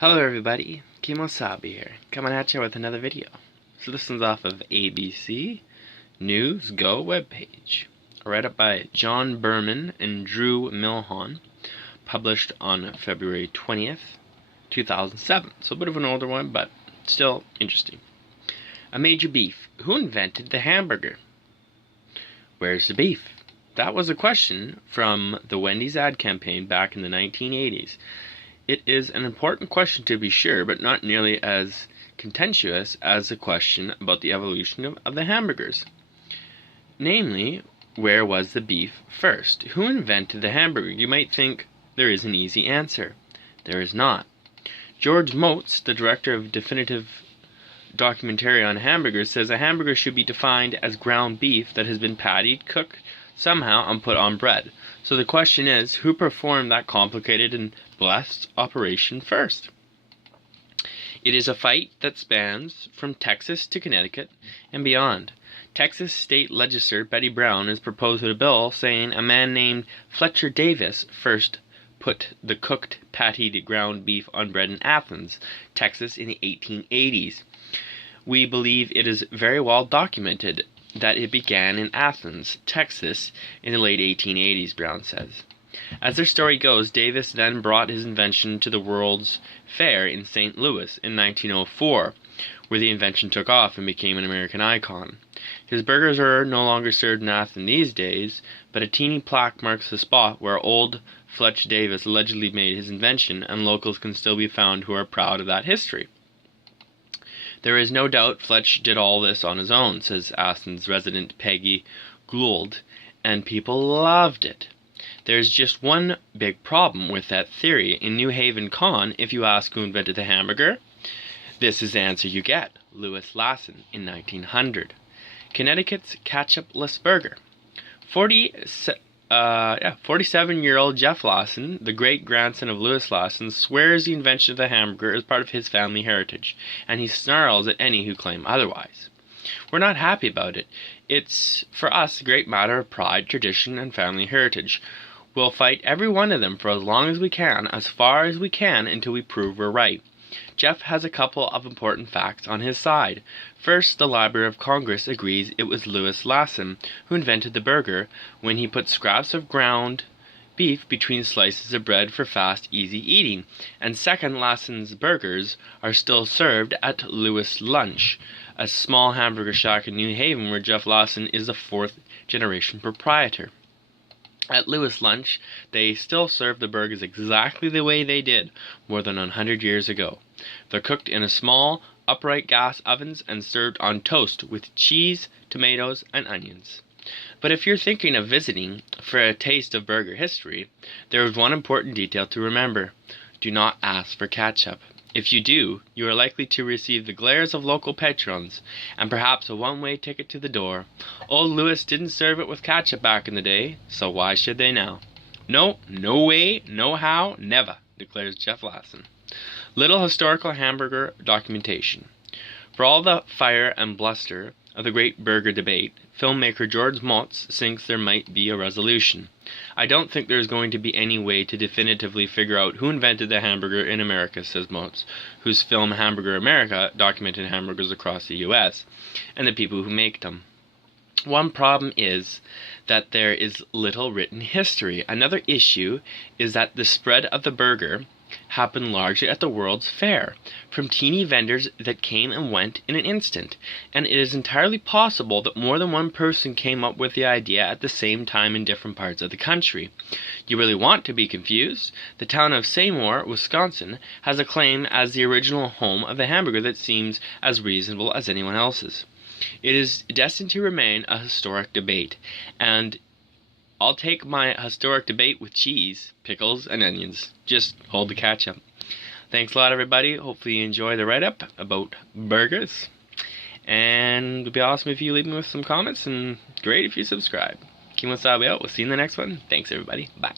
Hello everybody, Kemo Sabi here, coming at you with another video. So this one's off of ABC News Go webpage. Read up by John Berman and Drew Millhon, published on February 20th, 2007. So a bit of an older one, but still interesting. A major beef. Who invented the hamburger? Where's the beef? That was a question from the Wendy's ad campaign back in the 1980s. It is an important question to be sure, but not nearly as contentious as the question about the evolution of the hamburgers. Namely, where was the beef first? Who invented the hamburger? You might think there is an easy answer. There is not. George Motz, the director of definitive documentary on hamburgers, says a hamburger should be defined as ground beef that has been pattied, cooked somehow, and put on bread. So the question is, who performed that complicated and blessed operation first? It is a fight that spans from Texas to Connecticut and beyond. Texas state legislator Betty Brown has proposed a bill saying a man named Fletcher Davis first put the cooked, pattied ground beef on bread in Athens, Texas in the 1880s. We believe it is very well documented that it began in Athens, Texas, in the late 1880s, Brown says. As their story goes, Davis then brought his invention to the World's Fair in St. Louis in 1904, where the invention took off and became an American icon. His burgers are no longer served in Athens these days, but a teeny plaque marks the spot where old Fletch Davis allegedly made his invention, and locals can still be found who are proud of that history. There is no doubt Fletch did all this on his own, says Athens resident Peggy Gould, and people loved it. There's just one big problem with that theory. In New Haven Con, if you ask who invented the hamburger, this is the answer you get: Louis Lasson in 1900. Connecticut's ketchup-less burger. 47-year-old Jeff Lasson, the great-grandson of Louis Lasson, swears the invention of the hamburger is part of his family heritage, and he snarls at any who claim otherwise. We're not happy about it. It's, for us, a great matter of pride, tradition, and family heritage. We'll fight every one of them for as long as we can, as far as we can, until we prove we're right. Jeff has a couple of important facts on his side. First, the Library of Congress agrees it was Louis Lasson who invented the burger when he put scraps of ground beef between slices of bread for fast, easy eating. And second, Lasson's burgers are still served at Louis Lunch, a small hamburger shack in New Haven where Jeff Lasson is the fourth-generation proprietor. At Louis Lunch, they still serve the burgers exactly the way they did more than 100 years ago. They're cooked in a small, upright gas ovens and served on toast with cheese, tomatoes, and onions. But if you're thinking of visiting for a taste of burger history, there is one important detail to remember. Do not ask for ketchup. If you do, you are likely to receive the glares of local patrons, and perhaps a one-way ticket to the door. Old Louis didn't serve it with ketchup back in the day, so why should they now? No way, no how, never, declares Jeff Lasson. Little historical hamburger documentation. For all the fire and bluster of the great burger debate, filmmaker George Motz thinks there might be a resolution. I don't think there's going to be any way to definitively figure out who invented the hamburger in America, says Motz, whose film Hamburger America documented hamburgers across the U.S. and the people who make them. One problem is that there is little written history. Another issue is that the spread of the burger happened largely at the World's Fair, from teeny vendors that came and went in an instant, and it is entirely possible that more than one person came up with the idea at the same time in different parts of the country. You really want to be confused? The town of Seymour, Wisconsin, has a claim as the original home of the hamburger that seems as reasonable as anyone else's. It is destined to remain a historic debate, and I'll take my historic debate with cheese, pickles, and onions. Just hold the ketchup. Thanks a lot, everybody. Hopefully you enjoy the write-up about burgers. And it would be awesome if you leave me with some comments, and great if you subscribe. Kemo Sabi out. We'll see you in the next one. Thanks, everybody. Bye.